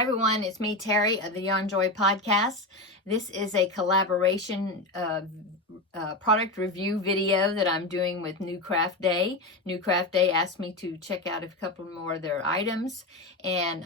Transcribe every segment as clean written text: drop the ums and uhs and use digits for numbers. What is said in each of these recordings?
Hi everyone, it's me Terry of the Yarn Joy podcast. This is a collaboration product review video that I'm doing with New Craft Day. New Craft Day asked me to check out a couple more of their items, and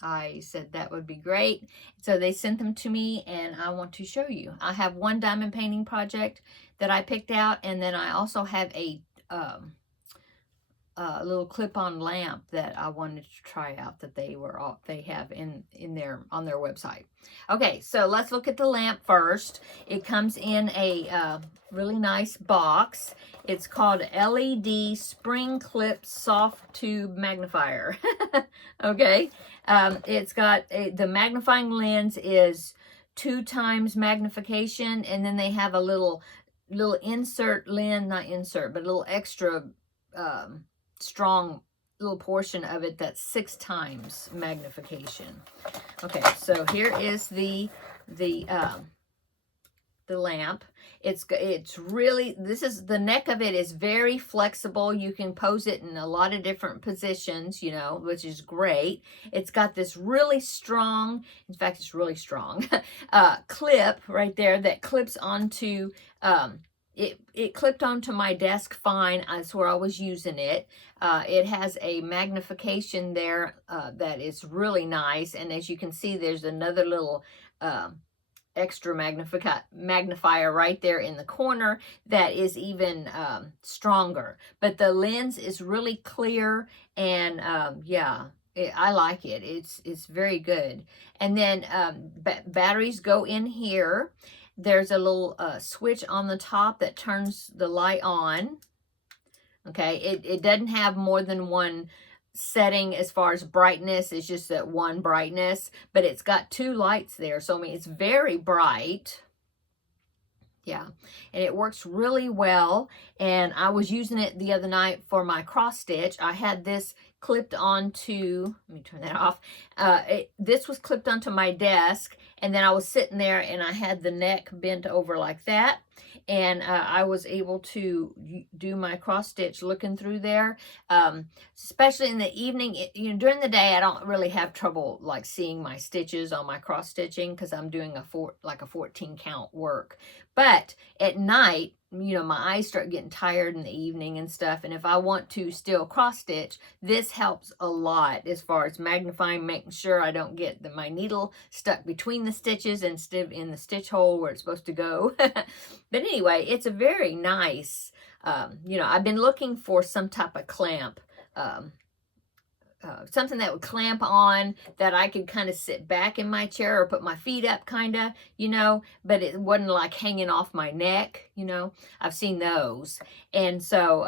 I said that would be great. So they sent them to me and I want to show you. I have one diamond painting project that I picked out, and then I also have a little clip-on lamp that I wanted to try out that they have on their website. Okay, so let's look at the lamp first. It comes in a really nice box. It's called LED Spring Clip Soft Tube Magnifier. Okay, it's got the magnifying lens is 2 times magnification, and then they have a little insert lens, not insert, but a little extra strong little portion of it that's 6 times magnification. Okay, so here is the lamp. It's really, the neck of it is very flexible. You can pose it in a lot of different positions, you know, which is great. It's got this really strong, in fact it's really strong, clip right there that clips onto it clipped onto my desk fine. That's where I was using it. It has a magnification there that is really nice. And as you can see, there's another little extra magnifier right there in the corner that is even stronger. But the lens is really clear, and yeah, I like it. It's very good. And then batteries go in here. There's a little switch on the top that turns the light on. Okay, it doesn't have more than one setting as far as brightness. It's just that one brightness, but it's got 2 lights there. So, I mean, it's very bright. Yeah, and it works really well. And I was using it the other night for my cross stitch. I had this clipped onto, let me turn that off. This was clipped onto my desk, and then I was sitting there and I had the neck bent over like that. And I was able to do my cross stitch looking through there, especially in the evening. You know, during the day, I don't really have trouble like seeing my stitches on my cross stitching because I'm doing a 14 count work. But at night, you know, my eyes start getting tired in the evening and stuff. And if I want to still cross stitch, this helps a lot as far as magnifying, making sure I don't get my needle stuck between the stitches instead of in the stitch hole where it's supposed to go. But anyway, it's a very nice, you know, I've been looking for some type of clamp, something that would clamp on that I could kind of sit back in my chair or put my feet up kind of, you know, but it wasn't like hanging off my neck, you know. I've seen those. And so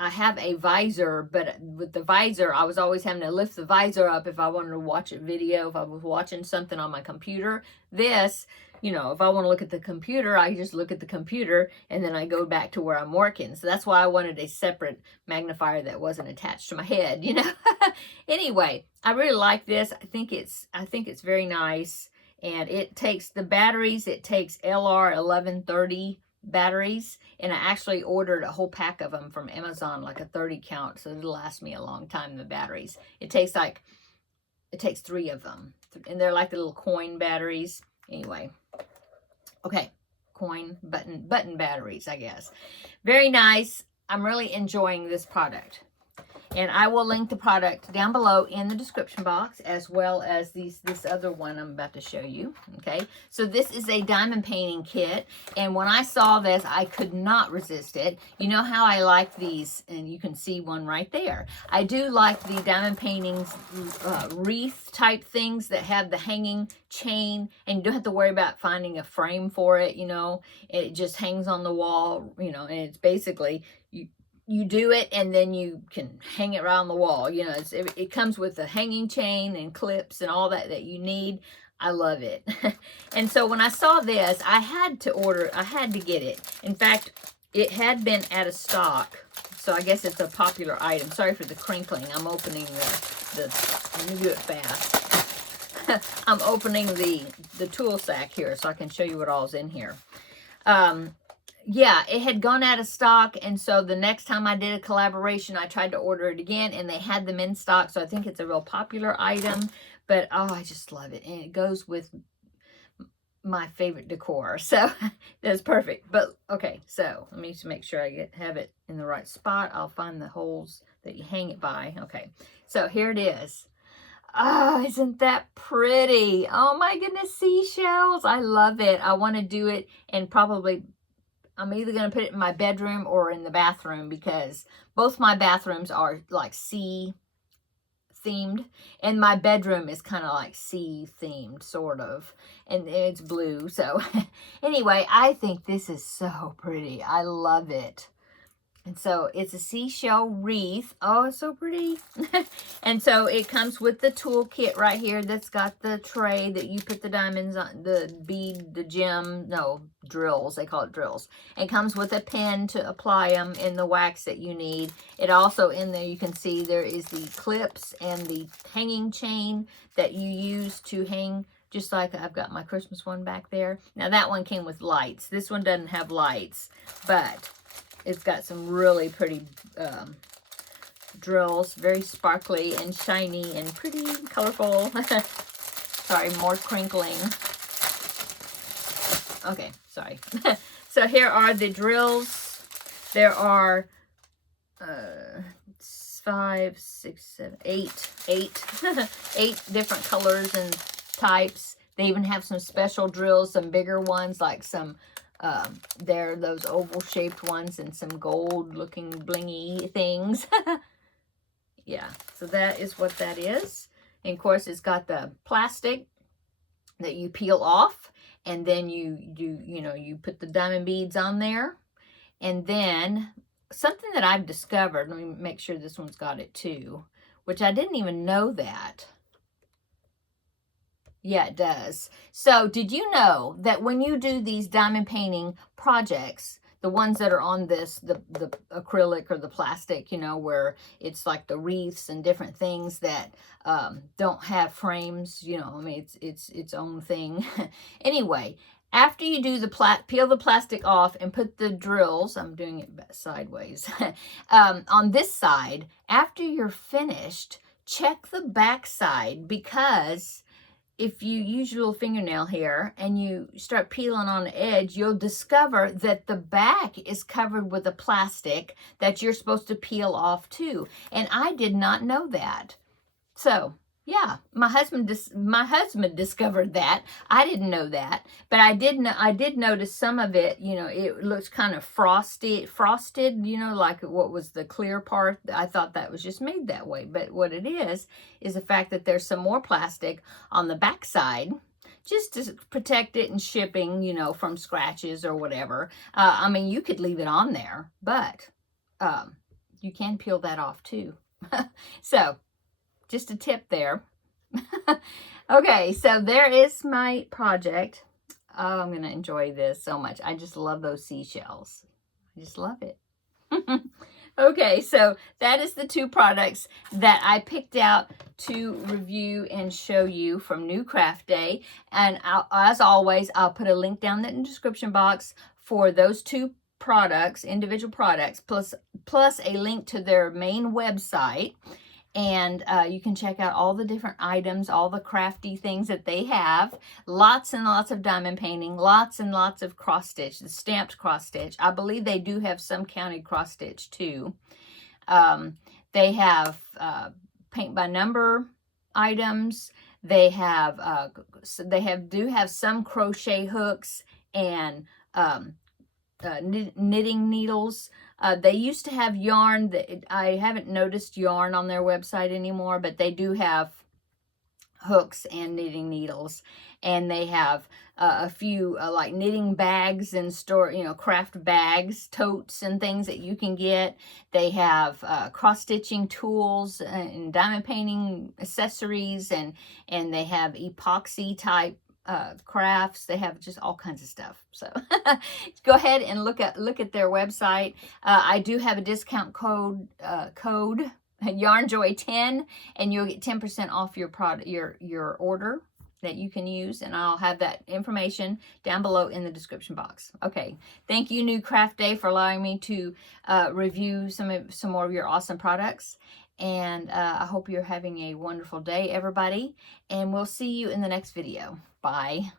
I have a visor, but with the visor, I was always having to lift the visor up if I wanted to watch a video, if I was watching something on my computer. This, you know, if I want to look at the computer, I just look at the computer and then I go back to where I'm working. So that's why I wanted a separate magnifier that wasn't attached to my head, you know. Anyway, I really like this. I think it's very nice. And it takes the batteries, it takes LR 1130 batteries, and I actually ordered a whole pack of them from Amazon, like a 30 count, so it'll last me a long time. The batteries, it takes 3 of them, and they're like the little coin batteries. Anyway, okay, coin button batteries, I guess. Very nice. I'm really enjoying this product. And I will link the product down below in the description box, as well as this other one I'm about to show you. Okay, so this is a diamond painting kit, and when I saw this, I could not resist it. You know how I like these, and you can see one right there. I do like the diamond paintings wreath type things that have the hanging chain, and you don't have to worry about finding a frame for it. You know, it just hangs on the wall. You know, and it's basically you do it and then you can hang it around the wall. You know, it comes with a hanging chain and clips and all that you need. I love it. And so when I saw this, I had to get it. In fact, it had been out of stock. So I guess it's a popular item. Sorry for the crinkling. I'm opening let me do it fast. I'm opening the tool sack here so I can show you what all's in here. yeah, it had gone out of stock, and so the next time I did a collaboration, I tried to order it again, and they had them in stock, so I think it's a real popular item. But oh, I just love it. And it goes with my favorite decor. So that's perfect. But okay, so let me just make sure I have it in the right spot. I'll find the holes that you hang it by. Okay, so here it is. Oh, isn't that pretty? Oh my goodness, seashells. I love it. I want to do it, and probably I'm either going to put it in my bedroom or in the bathroom, because both my bathrooms are like sea themed, and my bedroom is kind of like sea themed, sort of, and it's blue. So anyway, I think this is so pretty. I love it. And so it's a seashell wreath. Oh, it's so pretty. And so it comes with the toolkit right here that's got the tray that you put the diamonds on, the bead, the gem, no, drills. They call it drills. It comes with a pen to apply them in the wax that you need. It also, in there, you can see there is the clips and the hanging chain that you use to hang, just like I've got my Christmas one back there. Now, that one came with lights. This one doesn't have lights, but it's got some really pretty drills, very sparkly and shiny and pretty colorful. Sorry, more crinkling. Okay, sorry. So here are the drills. There are 5, 6, 7, 8, 8 different colors and types. They even have some special drills, some bigger ones, like some they're those oval shaped ones, and some gold looking blingy things. Yeah, so that is what that is. And of course, it's got the plastic that you peel off, and then you put the diamond beads on there. And then something that I've discovered, let me make sure this one's got it too, which I didn't even know that. Yeah, it does. So did you know that when you do these diamond painting projects, the ones that are on this, the acrylic or the plastic, where it's like the wreaths and different things that don't have frames, I mean, it's its own thing. Anyway, after you do peel the plastic off and put the drills, I'm doing it sideways, on this side, after you're finished, check the back side, because if you use your little fingernail here and you start peeling on the edge, you'll discover that the back is covered with a plastic that you're supposed to peel off too. And I did not know that. So, yeah, my husband discovered that. I didn't know that, but I did notice some of it, it looks kind of frosted, like what was the clear part. I thought that was just made that way, but what it is the fact that there's some more plastic on the back side, just to protect it in shipping, from scratches or whatever. I mean, you could leave it on there, but you can peel that off too. So, just a tip there. Okay, so there is my project. Oh, I'm going to enjoy this so much. I just love those seashells. I just love it. Okay, so that is the 2 products that I picked out to review and show you from New Craft Day. And as always, I'll put a link down in the description box for those 2 products, individual products, plus a link to their main website. And you can check out all the different items, all the crafty things that they have. Lots and lots of diamond painting, lots and lots of cross stitch, the stamped cross stitch. I believe they do have some counted cross stitch too. They have paint by number items. They do have some crochet hooks and knitting needles. They used to have yarn. I haven't noticed yarn on their website anymore, but they do have hooks and knitting needles. And they have a few like knitting bags and craft bags, totes and things that you can get. They have cross-stitching tools and diamond painting accessories, and they have epoxy type crafts. They have just all kinds of stuff. So go ahead and look at their website. I do have a discount code YarnJoy10, and you'll get 10% off your product, your order that you can use, and I'll have that information down below in the description box. Okay, thank you, New Craft Day, for allowing me to review some more of your awesome products. And I hope you're having a wonderful day, everybody. And we'll see you in the next video. Bye.